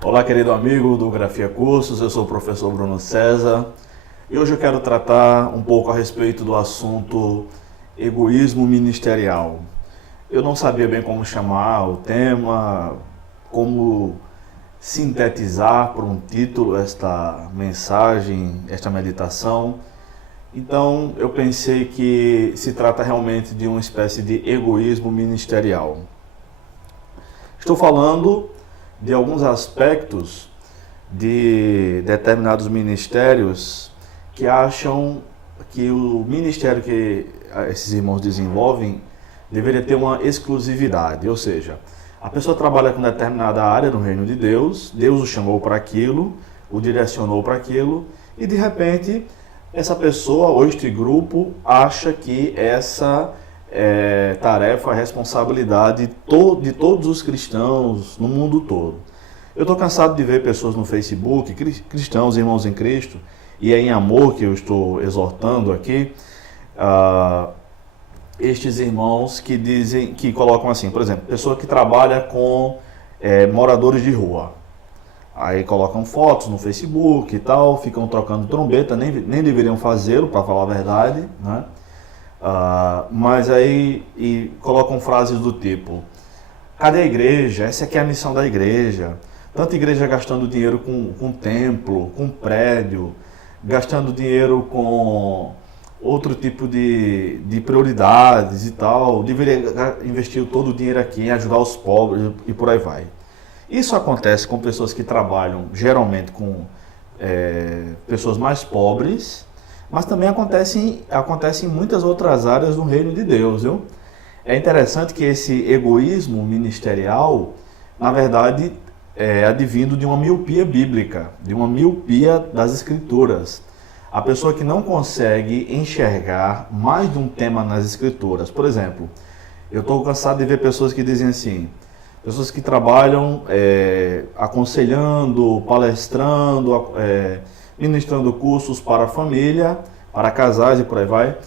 Olá, querido amigo do Grafia Cursos, eu sou o professor Bruno César e hoje eu quero tratar um pouco a respeito do assunto egoísmo ministerial. Eu não sabia bem como chamar o tema, como sintetizar por um título esta mensagem, esta meditação. Então eu pensei que se trata realmente de uma espécie de egoísmo ministerial. Estou falando de alguns aspectos de determinados ministérios que acham que o ministério que esses irmãos desenvolvem deveria ter uma exclusividade, ou seja, a pessoa trabalha com determinada área no reino de Deus, Deus o chamou para aquilo, o direcionou para aquilo, e de repente essa pessoa ou este grupo acha que essa tarefa, responsabilidade de todos os cristãos no mundo todo. Eu estou cansado de ver pessoas no Facebook, cristãos, irmãos em Cristo, e é em amor que eu estou exortando aqui, estes irmãos que dizem, que colocam assim, por exemplo, pessoa que trabalha com moradores de rua. Aí colocam fotos no Facebook e tal, ficam trocando trombeta, nem deveriam fazê-lo, para falar a verdade, né? Mas aí colocam frases do tipo: cadê a igreja? Essa aqui é a missão da igreja. Tanta igreja gastando dinheiro com templo, com prédio, gastando dinheiro com outro tipo de prioridades e tal. Deveria investir todo o dinheiro aqui em ajudar os pobres e por aí vai. Isso acontece com pessoas que trabalham geralmente com pessoas mais pobres, mas também acontece em muitas outras áreas do reino de Deus, viu? É interessante que esse egoísmo ministerial, na verdade, é advindo de uma miopia bíblica, de uma miopia das Escrituras. A pessoa que não consegue enxergar mais de um tema nas Escrituras. Por exemplo, eu estou cansado de ver pessoas que dizem assim, pessoas que trabalham aconselhando, palestrando, ministrando cursos para a família, para casais e por aí vai,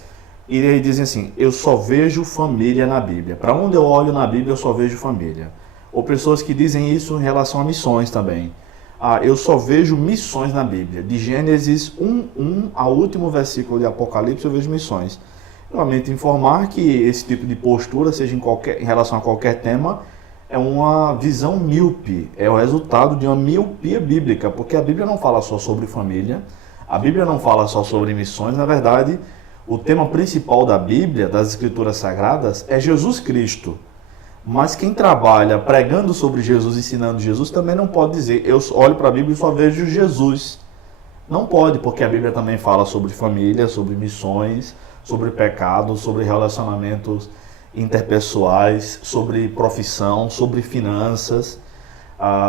e aí dizem assim: eu só vejo família na Bíblia. Para onde eu olho na Bíblia, eu só vejo família. Ou pessoas que dizem isso em relação a missões também. Eu só vejo missões na Bíblia. De Gênesis 1 ao último versículo de Apocalipse, eu vejo missões. Eu lamento informar que esse tipo de postura, seja em relação a qualquer tema, é uma visão míope, é o resultado de uma miopia bíblica, porque a Bíblia não fala só sobre família, a Bíblia não fala só sobre missões. Na verdade, o tema principal da Bíblia, das Escrituras Sagradas, é Jesus Cristo. Mas quem trabalha pregando sobre Jesus, ensinando Jesus, também não pode dizer: eu olho para a Bíblia e só vejo Jesus. Não pode, porque a Bíblia também fala sobre família, sobre missões, sobre pecado, sobre relacionamentos interpessoais, sobre profissão, sobre finanças,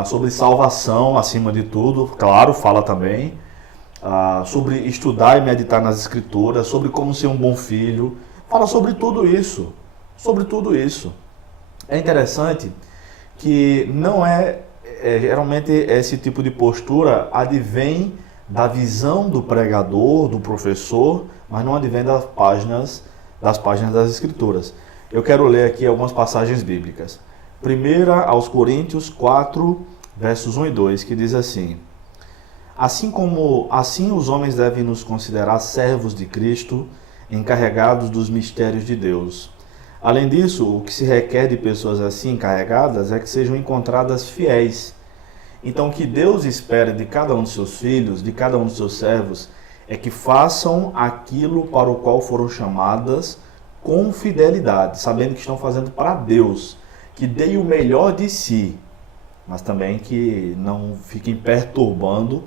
sobre salvação acima de tudo, claro, fala também, sobre estudar e meditar nas Escrituras, sobre como ser um bom filho, fala sobre tudo isso, sobre tudo isso. É interessante que não geralmente esse tipo de postura advém da visão do pregador, do professor, mas não advém das páginas das Escrituras. Eu quero ler aqui algumas passagens bíblicas. Primeira aos Coríntios 4, versos 1 e 2, que diz assim: assim os homens devem nos considerar servos de Cristo, encarregados dos mistérios de Deus. Além disso, o que se requer de pessoas assim encarregadas é que sejam encontradas fiéis. Então, o que Deus espera de cada um de seus filhos, de cada um de seus servos, é que façam aquilo para o qual foram chamadas com fidelidade, sabendo que estão fazendo para Deus, que deem o melhor de si, mas também que não fiquem perturbando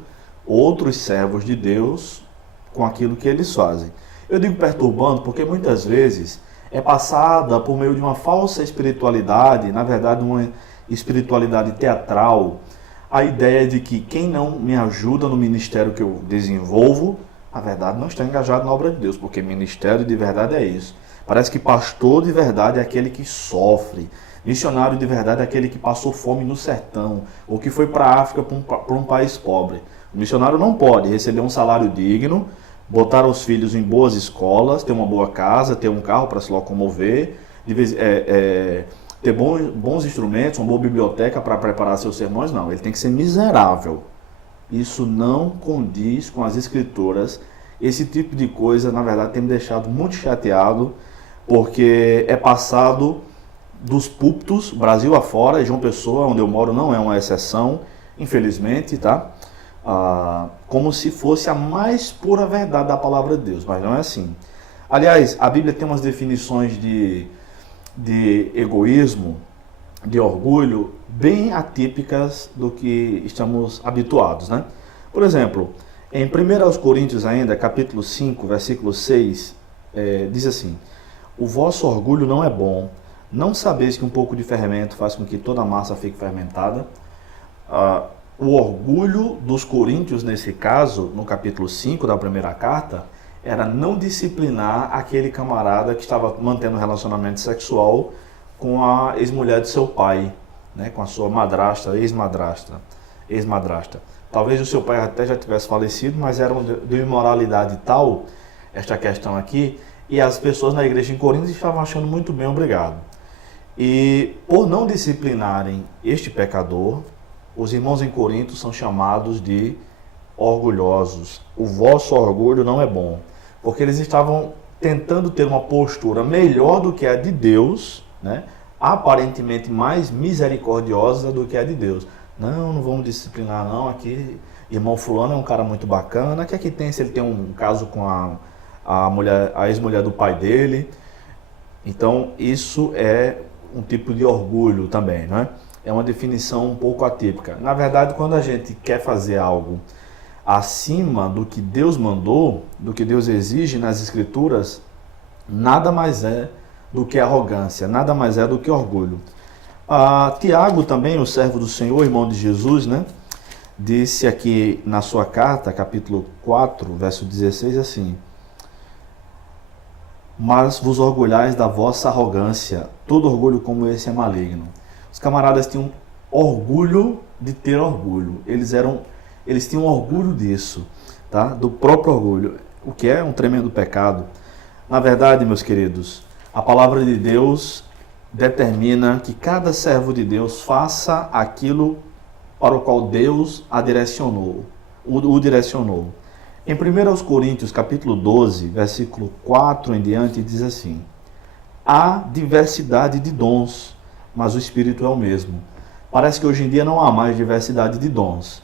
outros servos de Deus com aquilo que eles fazem. Eu digo perturbando porque muitas vezes é passada por meio de uma falsa espiritualidade, na verdade uma espiritualidade teatral, a ideia de que quem não me ajuda no ministério que eu desenvolvo, na verdade não está engajado na obra de Deus, porque ministério de verdade é isso. Parece que pastor de verdade é aquele que sofre, missionário de verdade é aquele que passou fome no sertão, ou que foi para a África, para um país pobre. O missionário não pode receber um salário digno, botar os filhos em boas escolas, ter uma boa casa, ter um carro para se locomover, ter bons instrumentos, uma boa biblioteca para preparar seus sermões, não. Ele tem que ser miserável. Isso não condiz com as escrituras. Esse tipo de coisa, na verdade, tem me deixado muito chateado, porque é passado dos púlpitos, Brasil afora, e João Pessoa, onde eu moro, não é uma exceção, infelizmente, tá? Como se fosse a mais pura verdade da palavra de Deus, mas não é assim. Aliás, a Bíblia tem umas definições de egoísmo, de orgulho, bem atípicas do que estamos habituados, né? Por exemplo, em 1 Coríntios ainda, capítulo 5, versículo 6, diz assim: o vosso orgulho não é bom, não sabeis que um pouco de fermento faz com que toda a massa fique fermentada. O orgulho dos coríntios, nesse caso, no capítulo 5 da primeira carta, era não disciplinar aquele camarada que estava mantendo um relacionamento sexual com a ex-mulher de seu pai, né, com a sua madrasta, ex-madrasta. Talvez o seu pai até já tivesse falecido, mas era de imoralidade tal, esta questão aqui, e as pessoas na igreja em Corinto estavam achando muito bem, obrigado. E por não disciplinarem este pecador, os irmãos em Corinto são chamados de orgulhosos. O vosso orgulho não é bom, porque eles estavam tentando ter uma postura melhor do que a de Deus, né? Aparentemente mais misericordiosa do que a de Deus. Não vamos disciplinar não, aqui irmão fulano é um cara muito bacana, que aqui tem, se ele tem um caso com a ex-mulher do pai dele. Então isso é um tipo de orgulho também, não é? É uma definição um pouco atípica. Na verdade, quando a gente quer fazer algo acima do que Deus mandou, do que Deus exige nas Escrituras, nada mais é do que arrogância, nada mais é do que orgulho. Tiago também, o servo do Senhor, irmão de Jesus, né, disse aqui na sua carta, capítulo 4, verso 16, assim: mas vos orgulhais da vossa arrogância, todo orgulho como esse é maligno. Os camaradas tinham orgulho de ter orgulho, eles tinham orgulho disso, tá? Do próprio orgulho, o que é um tremendo pecado. Na verdade, meus queridos, a palavra de Deus determina que cada servo de Deus faça aquilo para o qual Deus o direcionou. Em 1 Coríntios, capítulo 12, versículo 4 em diante, diz assim: há diversidade de dons, mas o Espírito é o mesmo. Parece que hoje em dia não há mais diversidade de dons.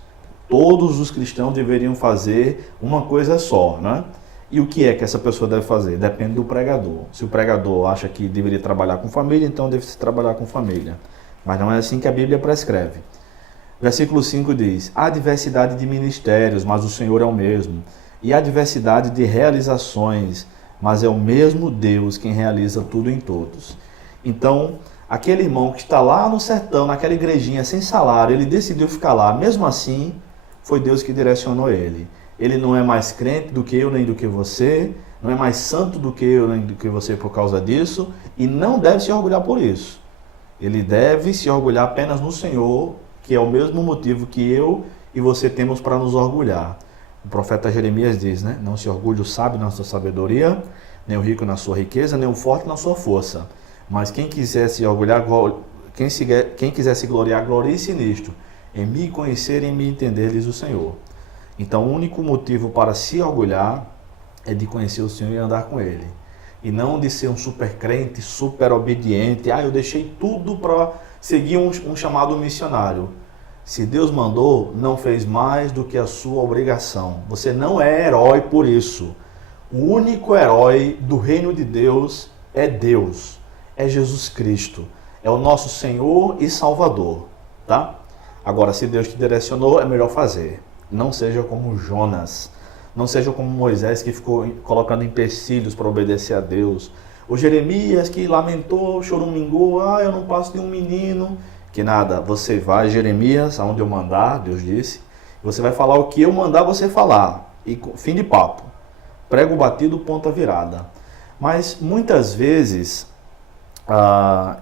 Todos os cristãos deveriam fazer uma coisa só, né? E o que é que essa pessoa deve fazer? Depende do pregador. Se o pregador acha que deveria trabalhar com família, então deve-se trabalhar com família. Mas não é assim que a Bíblia prescreve. Versículo 5 diz: há diversidade de ministérios, mas o Senhor é o mesmo. E há diversidade de realizações, mas é o mesmo Deus quem realiza tudo em todos. Então, aquele irmão que está lá no sertão, naquela igrejinha sem salário, ele decidiu ficar lá. Mesmo assim, foi Deus que direcionou ele. Ele não é mais crente do que eu nem do que você, não é mais santo do que eu nem do que você por causa disso, e não deve se orgulhar por isso. Ele deve se orgulhar apenas no Senhor, que é o mesmo motivo que eu e você temos para nos orgulhar. O profeta Jeremias diz, né? Não se orgulhe o sábio na sua sabedoria, nem o rico na sua riqueza, nem o forte na sua força. Mas quem quiser se orgulhar, quem quiser se gloriar, glorie-se nisto, em me conhecer e em me entender, diz o Senhor. Então, o único motivo para se orgulhar é de conhecer o Senhor e andar com Ele. E não de ser um super crente, super obediente. Eu deixei tudo para seguir um chamado missionário. Se Deus mandou, não fez mais do que a sua obrigação. Você não é herói por isso. O único herói do reino de Deus, é Jesus Cristo. É o nosso Senhor e Salvador, tá? Agora, se Deus te direcionou, é melhor fazer. Não seja como Jonas, não seja como Moisés, que ficou colocando empecilhos para obedecer a Deus. O Jeremias, que lamentou, choramingou: eu não passo de um menino. Que nada, você vai, Jeremias, aonde eu mandar, Deus disse, você vai falar o que eu mandar você falar, e fim de papo. Prego batido, ponta virada. Mas muitas vezes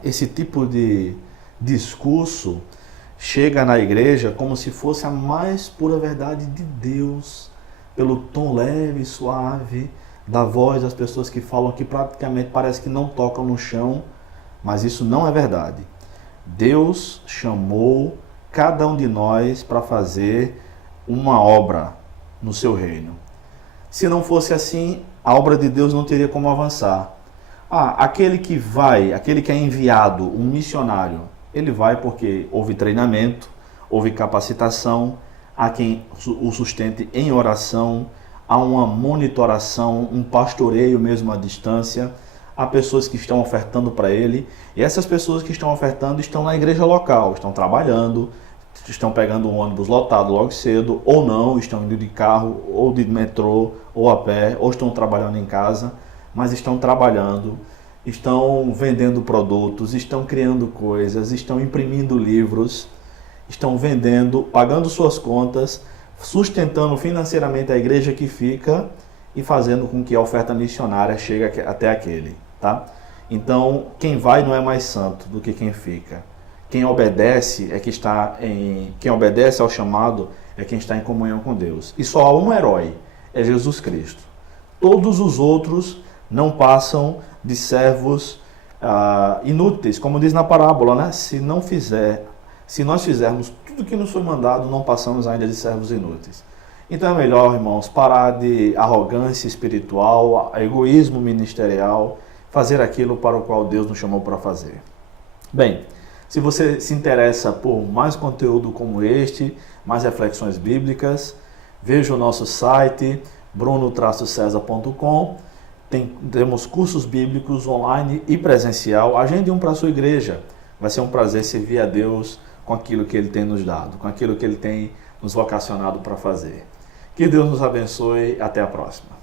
esse tipo de discurso chega na igreja como se fosse a mais pura verdade de Deus, pelo tom leve e suave da voz das pessoas que falam, que praticamente parece que não tocam no chão, Mas isso não é verdade. Deus chamou cada um de nós para fazer uma obra no seu reino. Se não fosse assim, a obra de Deus não teria como avançar. Aquele que é enviado, um missionário, ele vai porque houve treinamento, houve capacitação, há quem o sustente em oração, há uma monitoração, um pastoreio mesmo à distância, há pessoas que estão ofertando para ele, e essas pessoas que estão ofertando estão na igreja local, estão trabalhando, estão pegando um ônibus lotado logo cedo, ou não, estão indo de carro, ou de metrô, ou a pé, ou estão trabalhando em casa, mas estão trabalhando, estão vendendo produtos, estão criando coisas, estão imprimindo livros, estão vendendo, pagando suas contas, sustentando financeiramente a igreja que fica e fazendo com que a oferta missionária chegue até aquele, tá? Então, quem vai não é mais santo do que quem fica. Quem obedece quem obedece ao chamado é quem está em comunhão com Deus. E só há um herói, é Jesus Cristo. Todos os outros não passam de servos inúteis, como diz na parábola, né? Se nós fizermos tudo que nos foi mandado, não passamos ainda de servos inúteis. Então é melhor, irmãos, parar de arrogância espiritual, egoísmo ministerial, fazer aquilo para o qual Deus nos chamou para fazer. Bem, se você se interessa por mais conteúdo como este, mais reflexões bíblicas, veja o nosso site, bruno-cesar.com. Temos cursos bíblicos online e presencial. Agende um para a sua igreja. Vai ser um prazer servir a Deus com aquilo que Ele tem nos dado, com aquilo que Ele tem nos vocacionado para fazer. Que Deus nos abençoe. Até a próxima.